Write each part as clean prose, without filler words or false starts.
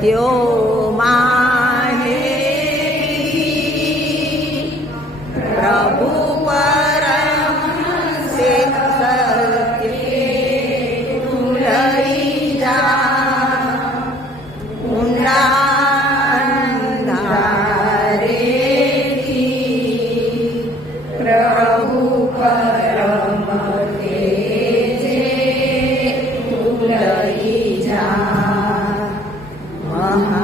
સત્યો માહે પ્રભુ પરમ સે સત્ય તું લઈ જા ઊંડા અંધારેથી પ્રભુ પરમ તેજે તું લઈ જા મહામૃત્યુમાંથી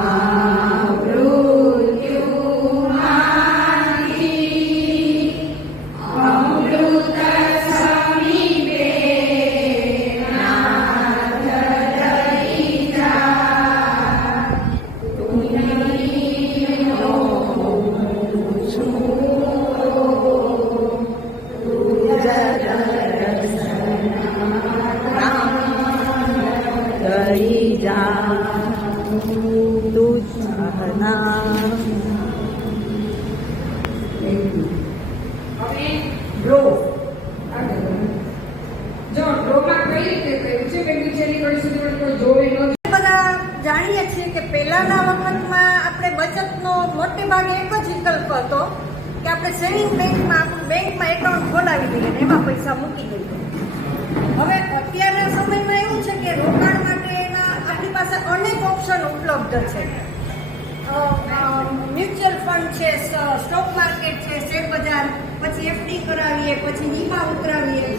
અમૃત સમીપે નાથ લઈ જા તુમ્હીનો છું લઈ જા તુજના હવે ડ્રો જો ડ્રોમાં કઈ રીતે કર્યું છે કે નીચેની કડી સુધી કોઈ જોઈ ન બધા જાણીએ છીએ કે પહેલાના વખતમાં આપણે બચતનો મોટે ભાગે એક જ વિકલ્પ હતો કે આપણે સેવિંગ બેંકમાં એકાઉન્ટ ખોલાવી દઈએ ને એમાં પૈસા મૂકી દઈએ. હવે અત્યારના સમયમાં એવું છે કે રોકાણ માટેના આપણી પાસે અનેક ઓપ્શન ઉપલબ્ધ છે. મ્યુચ્યુઅલ ફંડ છે, સ્ટોક માર્કેટ છે, શેર બજાર, પછી એફડી કરાવીએ, પછી વીમા ઉતરાવીએ,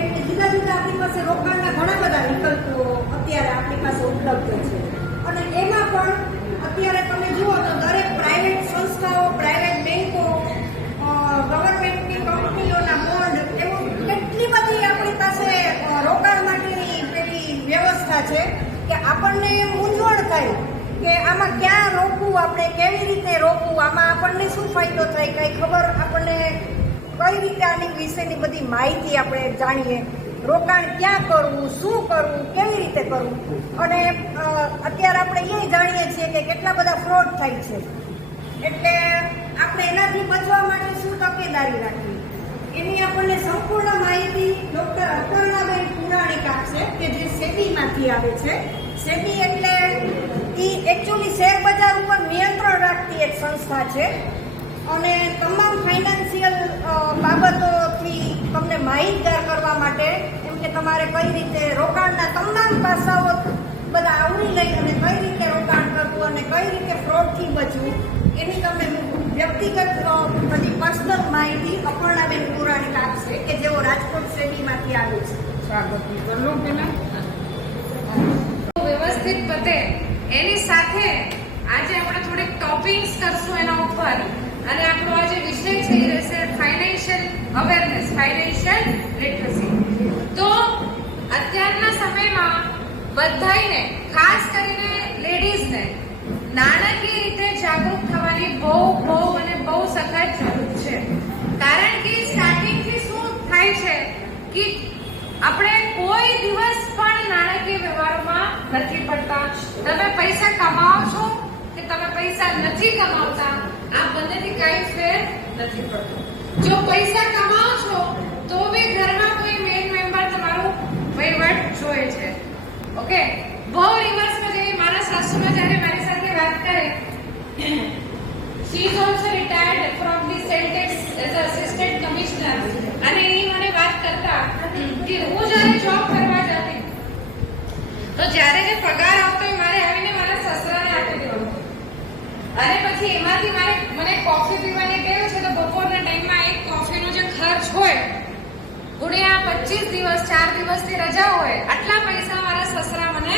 એમ જુદા જુદા આપણી પાસે રોકાણના ઘણા બધા વિકલ્પો અત્યારે આપણી પાસે ઉપલબ્ધ છે. અને એમાં પણ અત્યારે તમે જુઓ તો દરેક પ્રાઇવેટ સંસ્થાઓ, પ્રાઇવેટ બેંકો, ગવર્મેન્ટની કંપનીઓના બોન્ડ એવું કેટલી બધી આપણી પાસે રોકાણ માટેની પેલી વ્યવસ્થા છે કે આપણને મૂંઝવણ થાય કે આમાં ક્યાં રોકવું, આપણે કેવી રીતે રોકવું, આમાં આપણને શું ફાયદો થાય, કઈ ખબર આપણને કઈ રીતે આની વિશેની બધી માહિતી આપણે જાણીએ, રોકાણ ક્યાં કરવું, શું કરવું, કેવી રીતે કરવું. અને અત્યારે આપણે એ જાણીએ છીએ કે કેટલા બધા ફ્રોડ થાય છે, એટલે આપણે એનાથી બચવા માટે શું તકેદારી રાખવી એની આપણને સંપૂર્ણ માહિતી ડોક્ટર અપર્ણાબેન પુરાણીક આપશે કે જે સેબીમાંથી આવે છે. સેબી એટલે એ એકચ્યુઅલી શેર બજાર ઉપર નિયંત્રણ રાખતી એક સંસ્થા છે અને તમામ ફાઇનાન્શિયલ બાબતોથી તમને માહિતગાર કરવા માટે એમ કે તમારે કઈ રીતે રોકાણના તમામ પાસાઓ બધા આવરી લઈ અને કઈ રીતે રોકાણ કરવું અને કઈ રીતે ફ્રોડથી બચવું એની તમને વ્યક્તિગત બધી પર્સનલ માહિતી અપર્ણાબેન પુરાણીક આપશે કે જેઓ રાજકોટ શેરીમાંથી આવે છે. સ્વાગત કરવું પેલા વ્યવસ્થિત પતે એની સાથે આજે આપણે થોડીક ટોપિંગ્સ કરશું એના ઉપર અને આપણો આજે વિષય છે એ રહેશે ફાઇનાન્શિયલ અવેરનેસ, ફાઇનાન્શિયલ લિટરસી. તો અત્યારના સમયમાં બધાને ખાસ કરીને લેડીઝને નાણાકીય રીતે જાગૃત થવાની બહુ સખત જરૂર છે. કારણ કે સ્ટાર્ટિંગથી શું થાય છે કે આપણે કોઈ દિવસ પણ નાણાકીય વ્યવહારોમાં નથી પડતા. તમે પૈસા કમાવો છો કે તમે પૈસા નથી કમાવતા, આ બંનેથી કાંઈ ફેર નથી પડતો. જો પૈસા કમાવો છો તો બી ઘરમાં કોઈ મેઇન મેમ્બર તમારું વહીવટ જોઈ છે. ઓકે, બહુ રિવર્સમાં જઈએ. મારા સાસુમાં જ્યારે મારી સાથે વાત કરે, she is also retired from the Celtex as a assistant commissioner અને એ મને વાત કરતા કે હું જ્યારે જોબ કરવા જતી તો જ્યારે જે પગાર આવતો મારે આવીને મારા સસરાને આપી દેવાનો અને પછી એમાંથી મને કોફી પીવાની ટેવ છે તો બપોરના ટાઈમમાં એક કોફીનો જે ખર્ચ હોય ગુણ્યા 25 દિવસ 4 દિવસની રજા હોય આટલા પૈસા મારા સસરા મને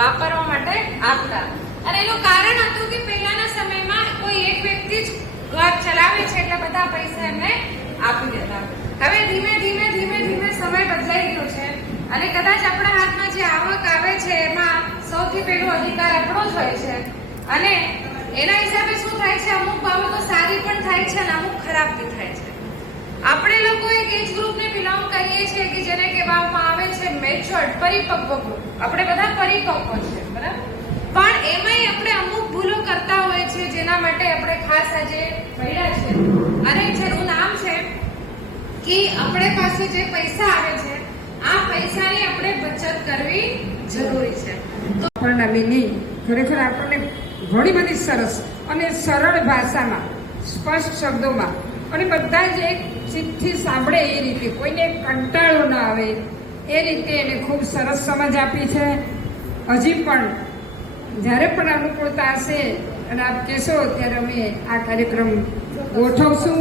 વાપરવા માટે આપતા. અને એનું કારણ હતું કે પહેલાના સમયમાં કોઈ એક વ્યક્તિ જ ઘર ચલાવે છે એટલે બધા પૈસા એમને આપી દેતા. હવે ધીમે ધીમે સમય બદલાઈ ગયો છે અને કદાચ આપણા હાથમાં જે આવક આવે છે એમાં સૌથી પહેલો અધિકાર આપણો જ હોય છે અને એના હિસાબે શું થાય છે, અમુક બાબતો સારી પણ થાય છે અને અમુક ખરાબ બી થાય છે. આપણે લોકો એક એજ ગ્રુપને બિલોંગ કરીએ છીએ કે જેને કહેવામાં આવે છે મેચ્યોર્ડ, પરિપક્વ ગ્રુપ. આપણે બધા પરિપક્વ છે, બરાબર, પણ એમાંય આપણે અમુક ભૂલો કરતા હોય છે જેના માટે આપણે ખાસ આજે મળ્યા છે અને જેનું નામ છે કે આપણે પાસે જે પૈસા આવે છે આ પૈસાની આપણે બચત કરવી જરૂરી છે. અપર્ણાબેને ખરેખર આપણને ઘણી બધી સરસ અને સરળ ભાષામાં સ્પષ્ટ શબ્દોમાં અને બધા જ એક ચિત્તથી સાંભળે એ રીતે, કોઈને કંટાળો ન આવે એ રીતે એને ખૂબ સરસ સમજ આપી છે. હજી પણ જ્યારે પણ અનુકૂળતા હશે અને આપ કહેશો ત્યારે અમે આ કાર્યક્રમ ગોઠવશું.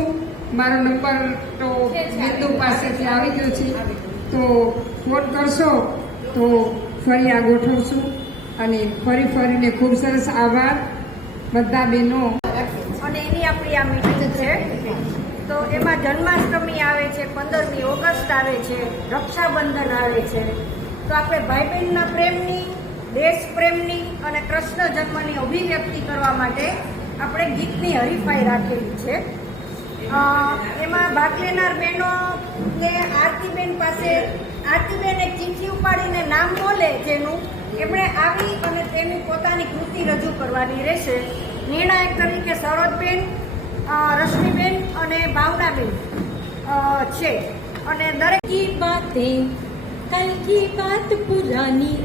મારો નંબર તો બિંદુ પાસેથી આવી ગયો છે, તો ફોન કરશો તો ફરી આ ગોઠવશું. અને ફરીને ખૂબ સરસ આભાર બધા બહેનો. અને એની આપણી આ મીટિંગ છે. તો એમાં જન્માષ્ટમી આવે છે, 15મી ઓગસ્ટ આવે છે, રક્ષાબંધન આવે છે. તો આપણે ભાઈ બહેનના પ્રેમની, દેશ પ્રેમની અને કૃષ્ણ જન્મની અભિવ્યક્તિ કરવા માટે આપણે ગીતની હરીફાઈ રાખેલી છે. એમાં ભાગ લેનાર બહેનોને આરતીબેન એક ચિઠ્ઠી ઉપાડીને નામ બોલે જેનું, એમણે આવી અને તેની પોતાની કૃતિ રજૂ કરવાની રહેશે. નિર્ણાયક તરીકે સરોજબેન, રશ્મિબેન અને ભાવનાબેન છે. અને દરેક की बातें कल की बात पुरानी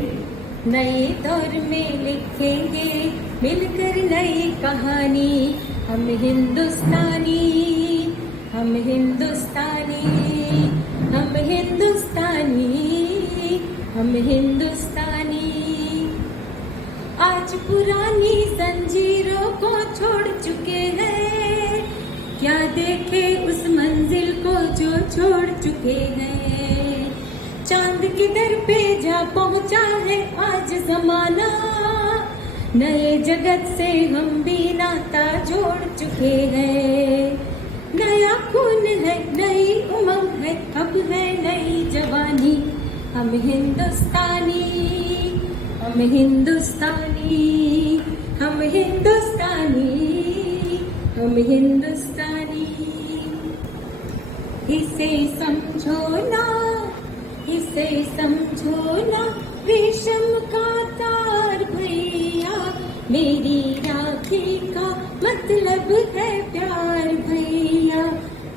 नए दौर में लिखेंगे मिलकर नई कहानी. हम हिंदुस्तानी, हम हिंदुस्तानी, हम हिंदुस्तानी, हम हिंदुस्तानी. आज पुरानी जंजीरों को छोड़ चुके हैं, क्या देखे उस मंजिल को जो छोड़ चुके हैं. चांद के दर पे जा पहुंचा है आज जमाना, नए जगत से हम भी नाता जोड़ चुके हैं. नया खून है, नई उमंग है, अब है नई जवानी. हम हिंदुस्तानी, हम हिंदुस्तानी, हम हिंदुस्तानी, हम हिंदुस्तानी. इसे समझो ना, इसे समझो ना, रेशम का तार भैया, मेरी राखी का मतलब है प्यार भैया,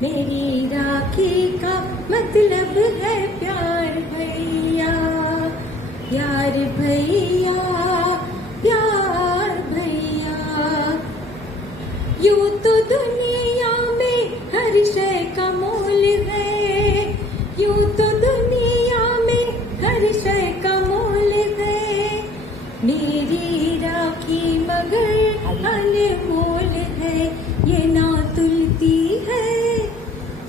मेरी राखी का मतलब है प्यार भैया. प्यार भैया, प्यार भैया. यूं तो दुनिया में हर शय का मोल है, यूं तो दुनिया में हर शय का मोल है. मेरी राखी मगर अनमोल है, ये ना तुलती है,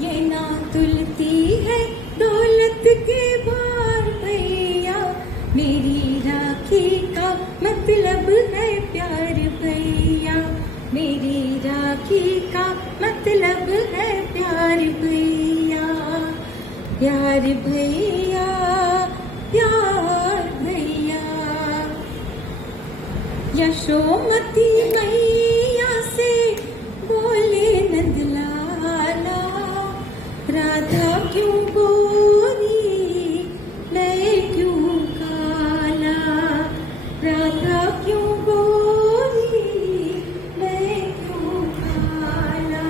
ये ना तुलती है दौलत के भार भैया. मेरी राखी का मतलब है प्यार भैया, मेरी राखी का मतलब है प्यार भैया. प्यार भैया, प्यार भैया. यशोमती मैया से बोले नंदलाला, राधा क्यों गोरी मैं क्यों काला, राधा क्यों गोरी मैं क्यों काला.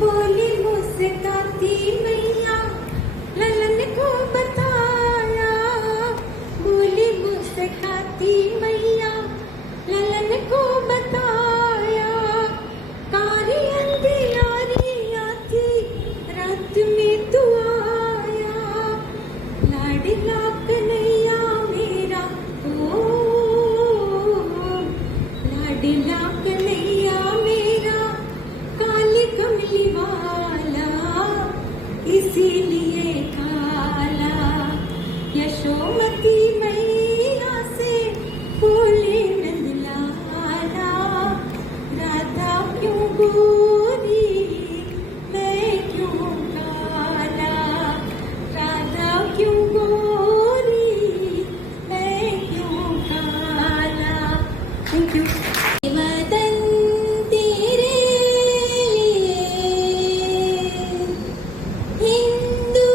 बोली मुस्काती मैया ललन को बताया, बोली मुस्काती मैया ललन को बताया. कारी अंधियारियाँ थी रात में तू आया, लाडला कन्हैया मेरा ओ, लाडला कन्हैया मेरा काली कमली वाला, इसीलिए काला. यशोमती मैया से बोले नंदलाला, राधा क्यों गोरी मैं क्यों काला, राधा क्यों गोरी मैं क्यों काला. Thank you. वतन तेरे हिंदू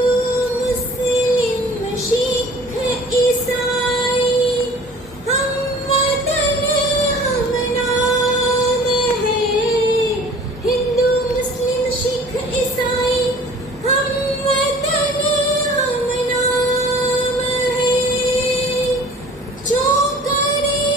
मुस्लिम सिख ईसाई, हम वतन हम नाम है. हिंदू मुस्लिम सिख ईसाई, हम वतन हम नाम है. जो करे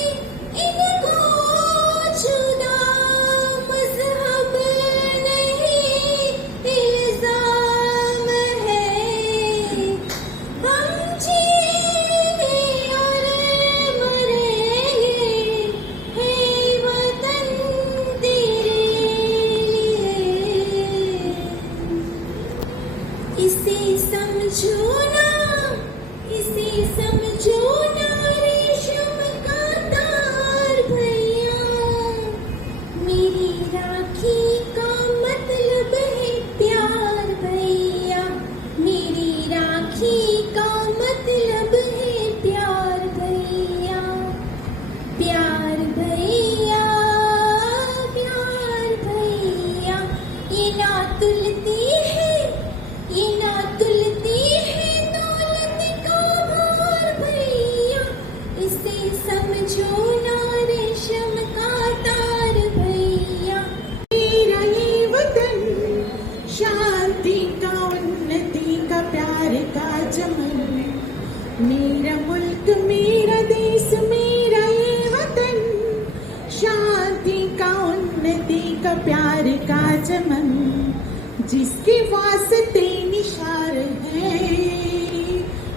जिसके वास्ते निशार है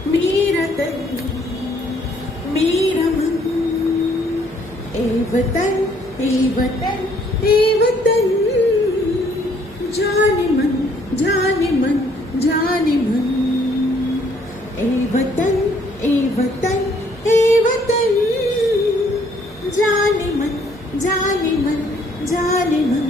मेरा तन मेरा मन। ए वतन ए वतन ए वतन, जाने मन जाने मन जाने मन। ए वतन ए वतन ए वतन, जाने मन जाने मन जाने मन।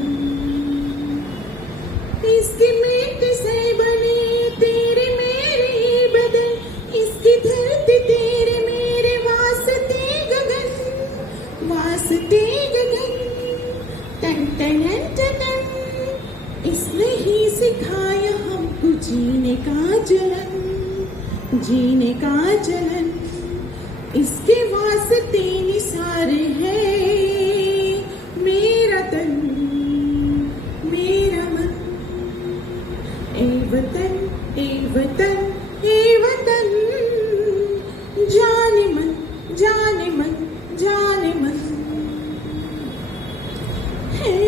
इसकी मिट्टी से बने तेरे मेरे बदन, इसकी धरती तेरे मेरे वास्ते गगन वास्ते गगन। टन टन टन, इसने ही सिखाया हमको जीने का जलन जीने का जलन। इसके वास्ते निसार है मेरा तन मेरा मन। ए वतन ए वतन ए वतन, जाने मन जाने मन जाने मन। हे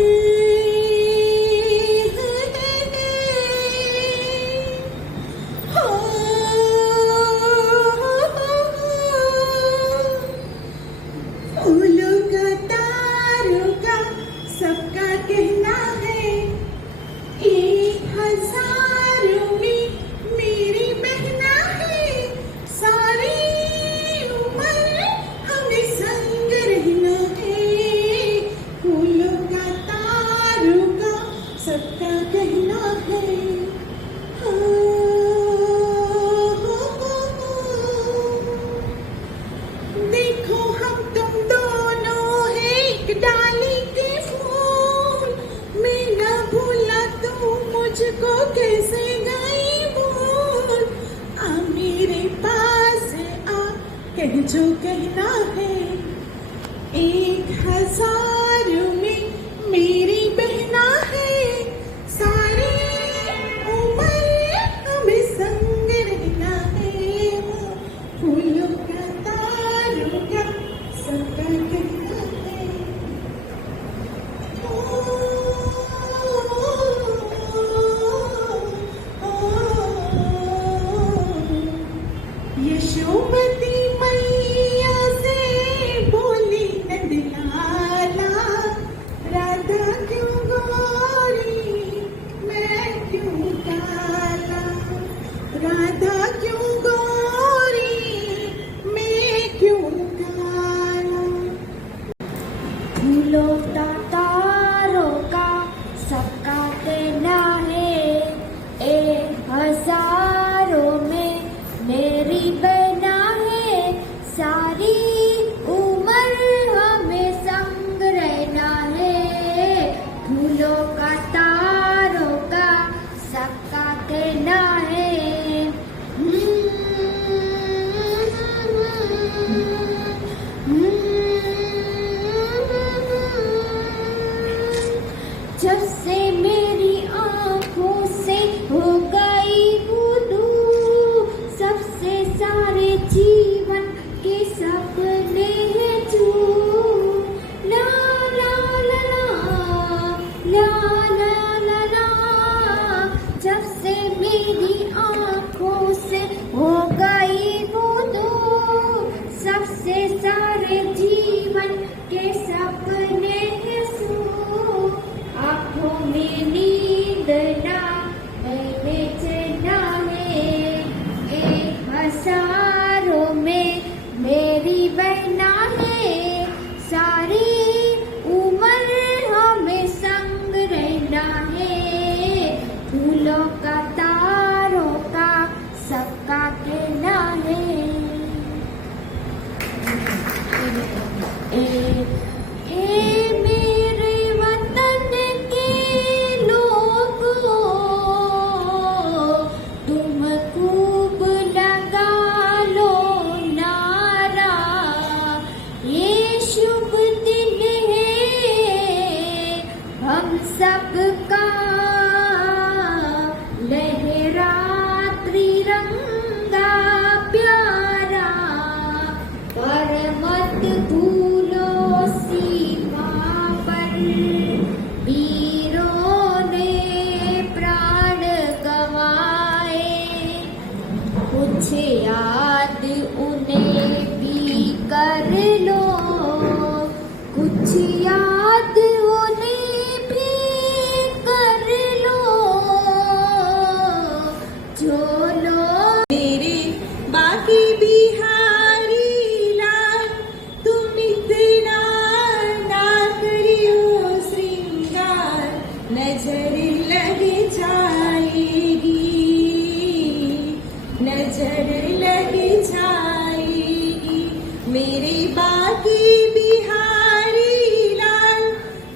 फूलों का तारों का सबका कहना है, 1000 में मेरी बहना है। सारी उम्र हमें संग रहना है, फूलों का तारों का सबका कहना है। देखो हम तुम दोनों हैं एक डाली के फूल, मैं न भूला तू मुझको कैसे गई भूल। आ मेरे पास आ कह जो कहना है, 1000 में मेरी बहना है। सारी उम्र हमें संग रहना है, फूलों का तारों का सबका कहना है। यशोमती मैया से बोली नंदलाला, राधा क्यों गोरी मैं क्यों काला। राधा क्यों गोरी मैं क्यों काला। फूलों का तारों का सबका कहना है, 1000 में मेरी बहना है। सारी उम्र हमें संग रहना है, फूलों का तारों का सबका कहना है। जब से मेरी आंखों से हो गई बूंदू, सबसे सारे जीवन के सपने हैं तू। ला ला ला ला ला ला ला, जब से मेरी आंखों से हो गई बूंदू, सबसे सारे जीवन के सपने हैं तू। आँखों कुछ याद उन्हें भी कर लो जो लो मेरे बाकी बिहारी लाल तुम इतना ना करियो श्रृंगार नजर लग जाएगी नजर लग जाएगी मेरे बाकी बिहारी लाल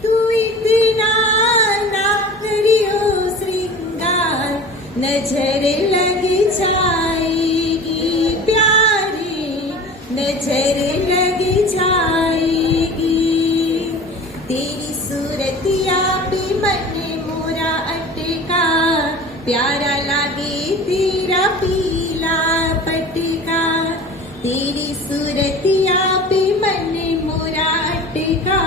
तू इतना ना करियो श्रृंगार नजर लग जाएगी प्यारे नजर लग जाएगी तेरी सूरतिया पे मन मोरा अटका प्यारा लागे तेरा पीला पटका तेरी सूरतिया पे मन मोरा अटका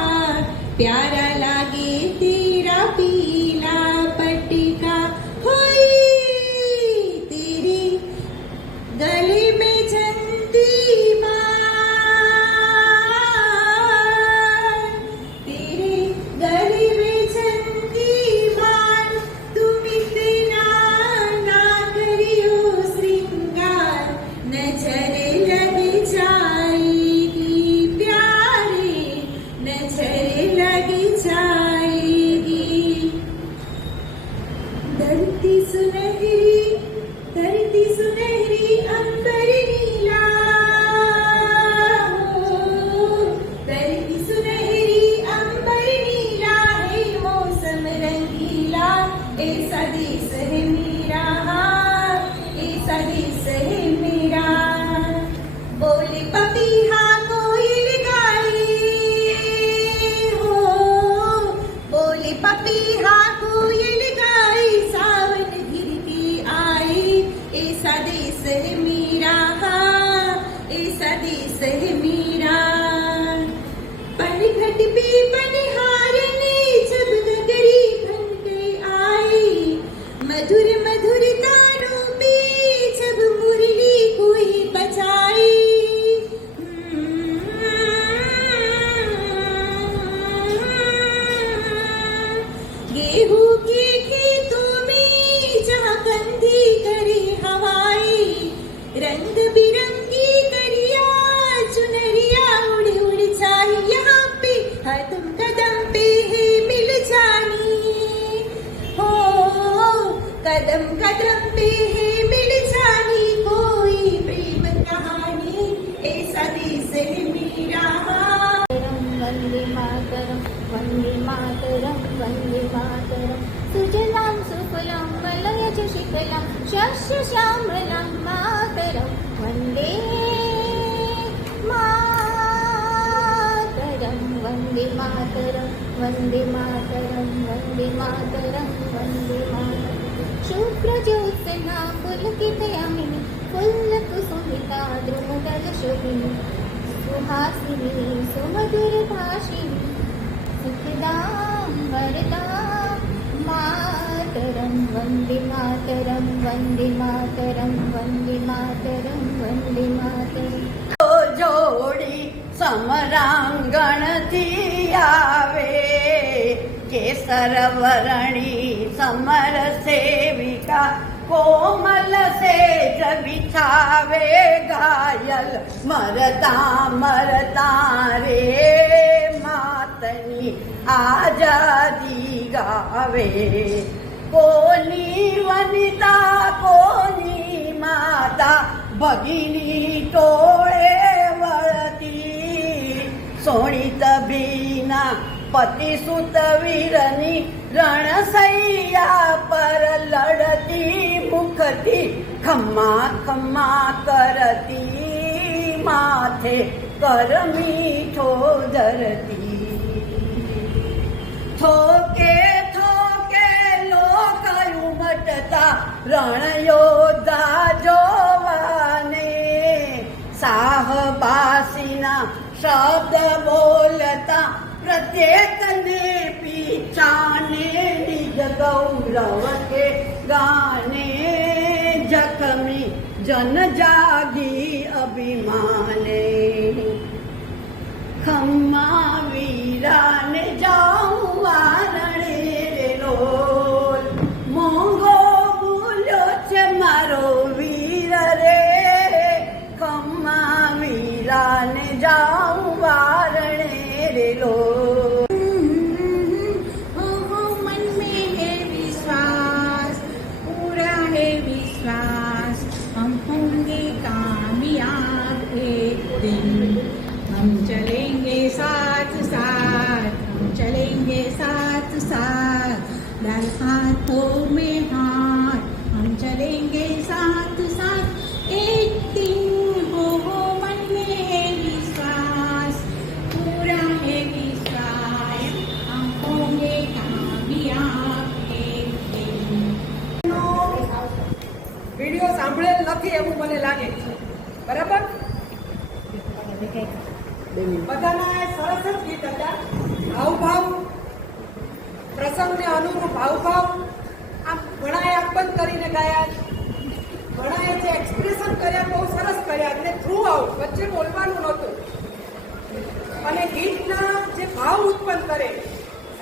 प्यारा लागे तेरा पीला पटका होई तेरी गले में झंडी मार तेरे गले में झंडी मार तुम इतना ना करियो श्रृंगार नजर लग जाएगी प्यारे नजर लग जाएगी धरती सुनहरी अंबर नीला धरती सुनहरी अंबर नीला है मौसम रंगीला ऐसा देश है मेरा ऐसा देश है मेरा बोले पपीहा कोयल गाए हो बोले पपीहा कोयल गाए सावन गिर के आए ऐसा देश है मेरा ऐसा देश है मेरा पनघट पे पनहारने जब गगरी बन के आई मधुर मधुर तारों पे जब मुरली कोई बजाई गेहूं के खेतों में जहाँ कंधी करे हवाई रंग बिरंगी करिया चुनरिया उड़ उड़ जाए यहाँ पे हर तुम कदम पे है मिल जानी हो कदम कदम पे है मिल जानी कोई प्रेम कहानी ऐसा देश है मेरा वन्दे मातरं वन्दे मातरं वन्दे मातरं सुजलां सुफलां मलयज शिखलां शस्यश्यामलां मातरं वन्दे मातरं वन्दे मातरं वन्दे मातरं वन्दे मातरं वन्दे मातरं शुभ्रज्योत्स्ना पुलकितयामिनी फुल्लकुसुमिता द्रुमदलशोभिनी सुहासिनी सुमधुरभाषिणी सुखदां वरदां मातरं वन्दे मातरं वन्दे मातरं वन्दे मातरं वन्दे मातरं જોડી સમરાંગણથી આવે કેસર વરણી સમર સેવિકા કોમલ સેજ બિછાવે ઘાયલ મરતા મરતા રે માતની આઝાદી ગાવે કોની વનિતા કોની માતા ભગીની ટોળે વળતી સોણિત ભીના પતિ સુત વીરની રણસૈયા પર લડતી મુખથી ખમ્મા ખમ્મા કરતી માથે કર મીઠો ધરતી થોકે થોકે લોક ઉમટતા રણયોદ્ધા જોવાને સાહબાસીના શબ્દ બોલતા પ્રત્યેકને પીછાને નિજ ગૌરવ કે ગાને જખમી જન જાગી અભિમાને ખમ્મા વીર चलेंगे साथ साथ डाल हाथों में हाथ हम चलेंगे साथ साथ एक दिन हो मन में विश्वास पूरा है विश्वास हम होंगे कामयाब एक दिन વિડીયો સાંભળેલ નથી એવું મને લાગે છે, બરાબર? બધાના સરસ જ ગીત હતા. હાવભાવ, પ્રસંગને અનુરૂપ હાવભાવ, આમ ઘણાએ બંધ કરીને ગાયા, ઘણાએ જે એક્સપ્રેશન કર્યા બહુ સરસ કર્યા, એટલે થ્રુ આઉટ વચ્ચે બોલવાનું નહોતું. અને ગીતના જે ભાવ ઉત્પન્ન કરે,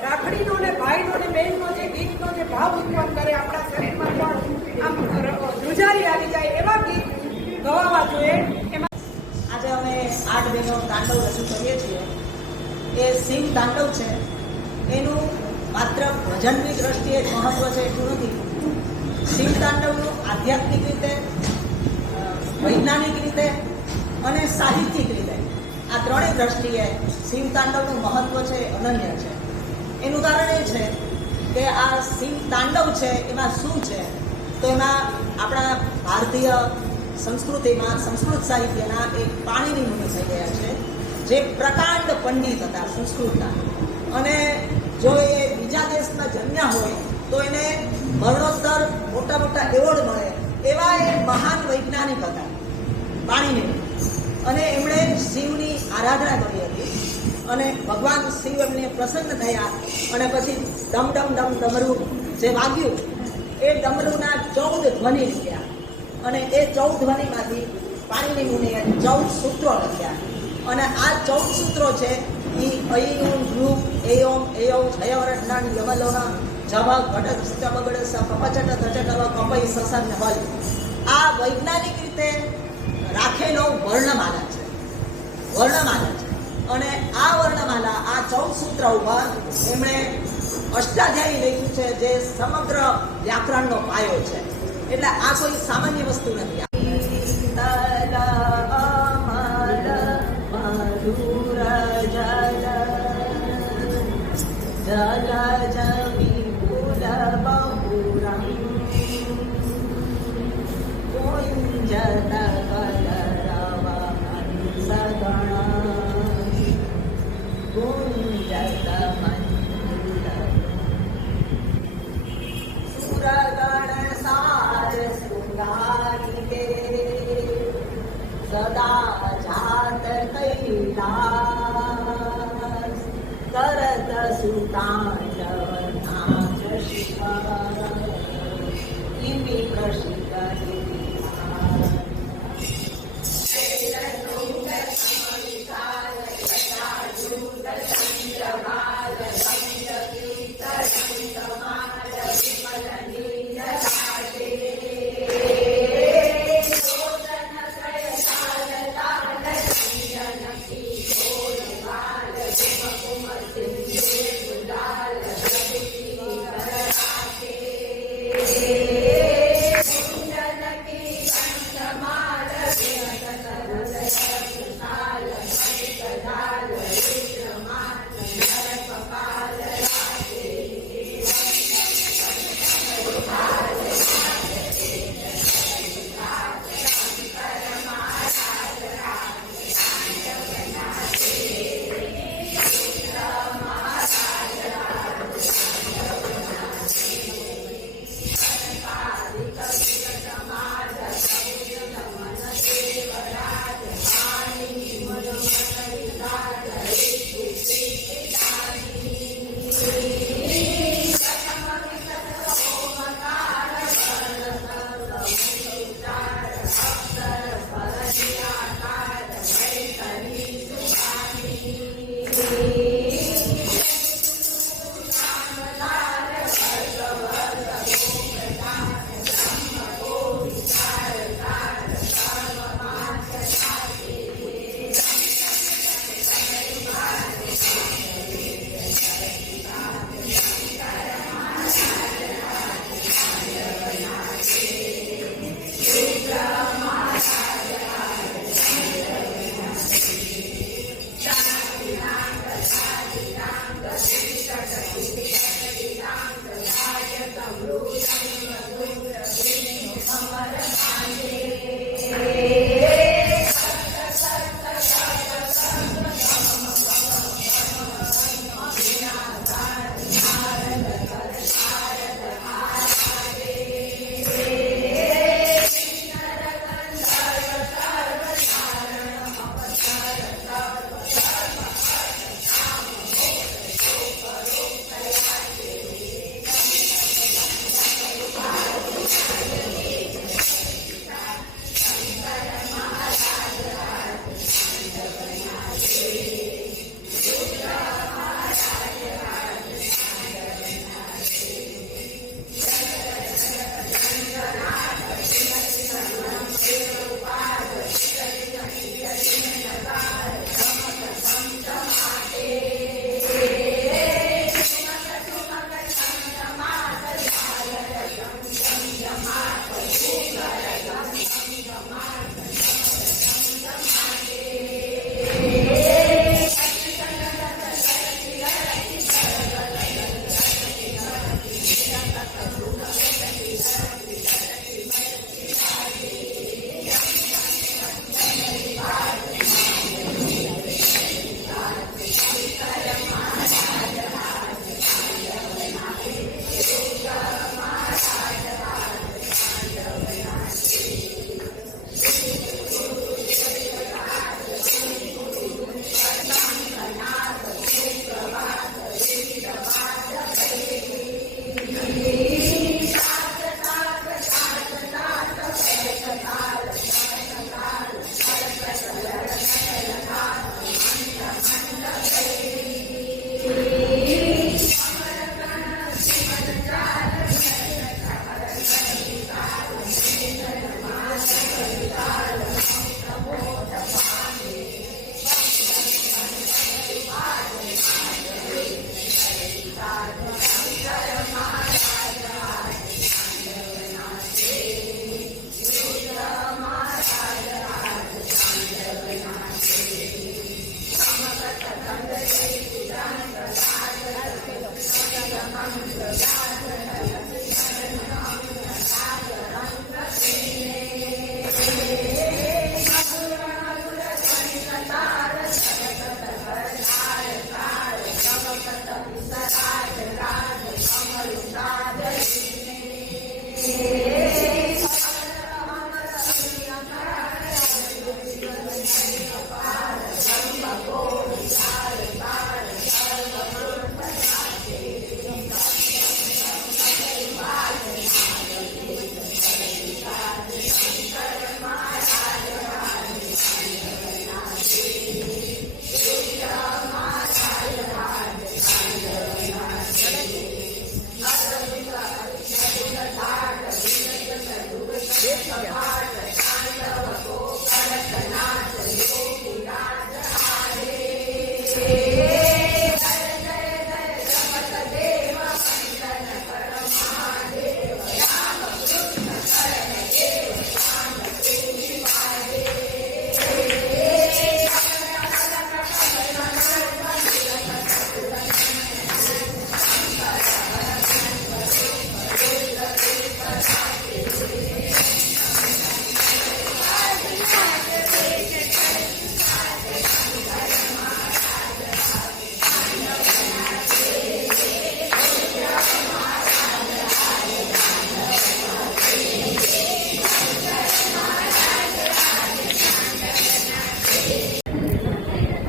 રાખડીનો ને ભાઈનો ને બહેનનો જે ગીતનો જે ભાવ ઉત્પન્ન કરે, આપણા શરીરમાં પણ આમ ધ્રુજારી આવી જાય એવા ગીત ગવાવા જોઈએ. એમાં આજે અમે 8 બહેનો તાંડવ રજૂ કરીએ છીએ. એ સિંહ તાંડવ છે, એનું માત્ર ભજનની દ્રષ્ટિએ જ મહત્વ છે એટલું નથી. સિંહ તાંડવનું આધ્યાત્મિક રીતે, વૈજ્ઞાનિક રીતે અને સાહિત્યિક રીતે આ ત્રણેય દ્રષ્ટિએ સિંહ તાંડવનું મહત્વ છે, અનન્ય છે. એનું કારણ એ છે કે આ સિંહ તાંડવ છે એમાં શું છે, તો એમાં આપણા ભારતીય સંસ્કૃતિમાં સંસ્કૃત સાહિત્યના એક પાણીની મુનિ થઈ ગયા છે, જે પ્રકાંડ પંડિત હતા સંસ્કૃતના. અને જો એ બીજા દેશમાં જન્મ્યા હોય તો એને મરણોત્તર મોટા મોટા એવોર્ડ મળે એવા એ મહાન વૈજ્ઞાનિક હતા પાણીની. અને એમણે શિવની આરાધના કરી હતી અને ભગવાન શિવ એમને પ્રસન્ન થયા અને પછી ડમ ડમ ડમ ડમરું જે વાગ્યું એ ડમરુના 14 ધ્વનિ નીકળ્યા અને એ 14 ધ્વનિમાંથી પાણીની મુનિએ 14 સૂત્રો લખ્યા. અને આ 14 સૂત્રો છે એ અયનું રૂપ એયોમ એયો જયવરટનાન યમલોના જભ ઘટત સ્તબગડ સ કપચટ તચટવ કપઈ સસન હલ. આ વૈજ્ઞાનિક રીતે રાખેલો વર્ણમાલા છે, વર્ણમાલા છે. અને આ વર્ણમાલા, આ 14 સૂત્ર ઉપર એમણે અષ્ટાધ્યાયી લખ્યું છે, જે સમગ્ર વ્યાકરણનો પાયો છે. એટલે આ કોઈ સામાન્ય વસ્તુ નથી. સદા જાત કૈલાસ કરત સુતાંડવનાથ શિવ લિપિ પ્રસિદ્ધ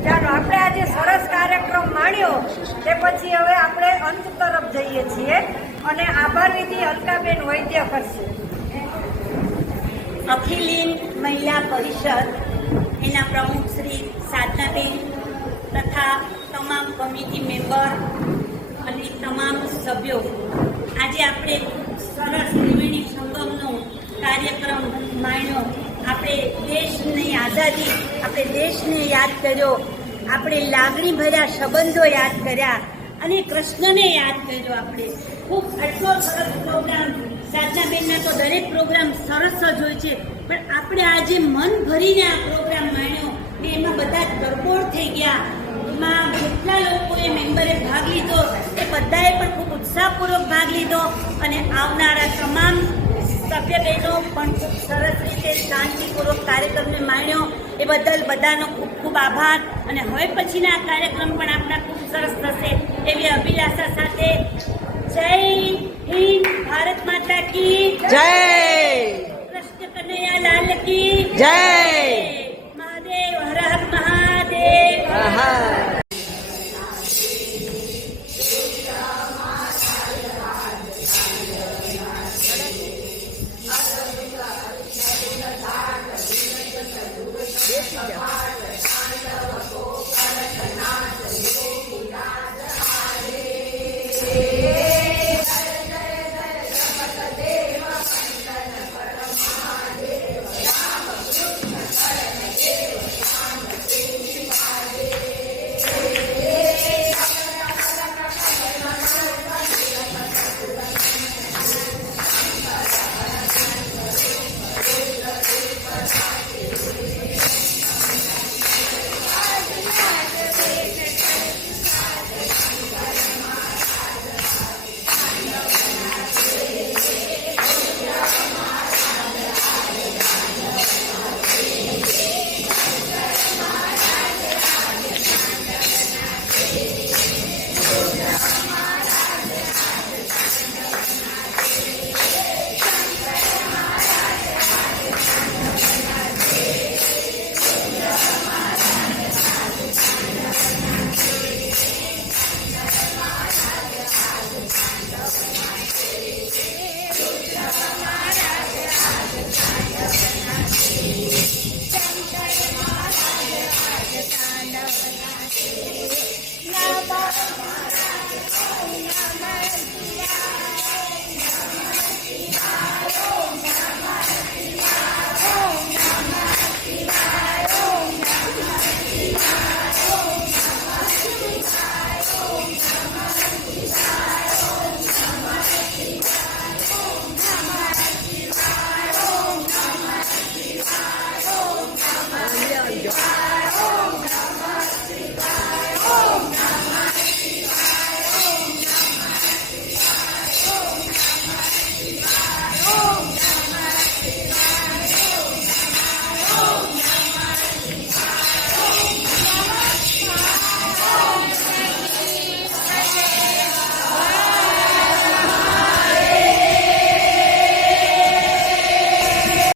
ચાલો આપણે આજે સરસ કાર્યક્રમ માણ્યો તે પછી હવે આપણે અંત તરફ જઈએ છીએ અને આભાર વિધિ અલકાબેન વૈદ્ય કરશે. અખિલ મહિલા પરિષદ એના પ્રમુખ શ્રી સાધનાબેન તથા તમામ કમિટી મેમ્બર અને તમામ સભ્યો, આજે આપણે સરસ ત્રિવેણી સંગમનો કાર્યક્રમ માણ્યો. આપણે દેશની આઝાદી, આપણે દેશને યાદ કર્યો, આપણે લાગણીભર્યા સંબંધો યાદ કર્યા અને કૃષ્ણને યાદ કર્યો. આપણે ખૂબ આટલો સરસ પ્રોગ્રામ, સાધનાબેનના તો દરેક પ્રોગ્રામ સરસ જ હોય છે, પણ આપણે આજે મન ભરીને આ પ્રોગ્રામ માણ્યો ને એમાં બધા તરબોળ થઈ ગયા. એમાં જેટલા લોકોએ મેમ્બરે ભાગ લીધો એ બધાએ પણ ખૂબ ઉત્સાહપૂર્વક ભાગ લીધો અને આવનારા તમામ સભ્ય બહેનો પણ ખૂબ સરસ રીતે શાંતિપૂર્વક કાર્યક્રમને માણ્યો. એ બદલ બધાનો ખૂબ ખૂબ આભાર. અને હવે પછીના કાર્યક્રમ પણ આપણા ખૂબ સરસ થશે એવી અભિલાષા સાથે જય હિન્દ, ભારત માતા કી જય. કૃષ્ણ કનૈયા લાલ કી જય.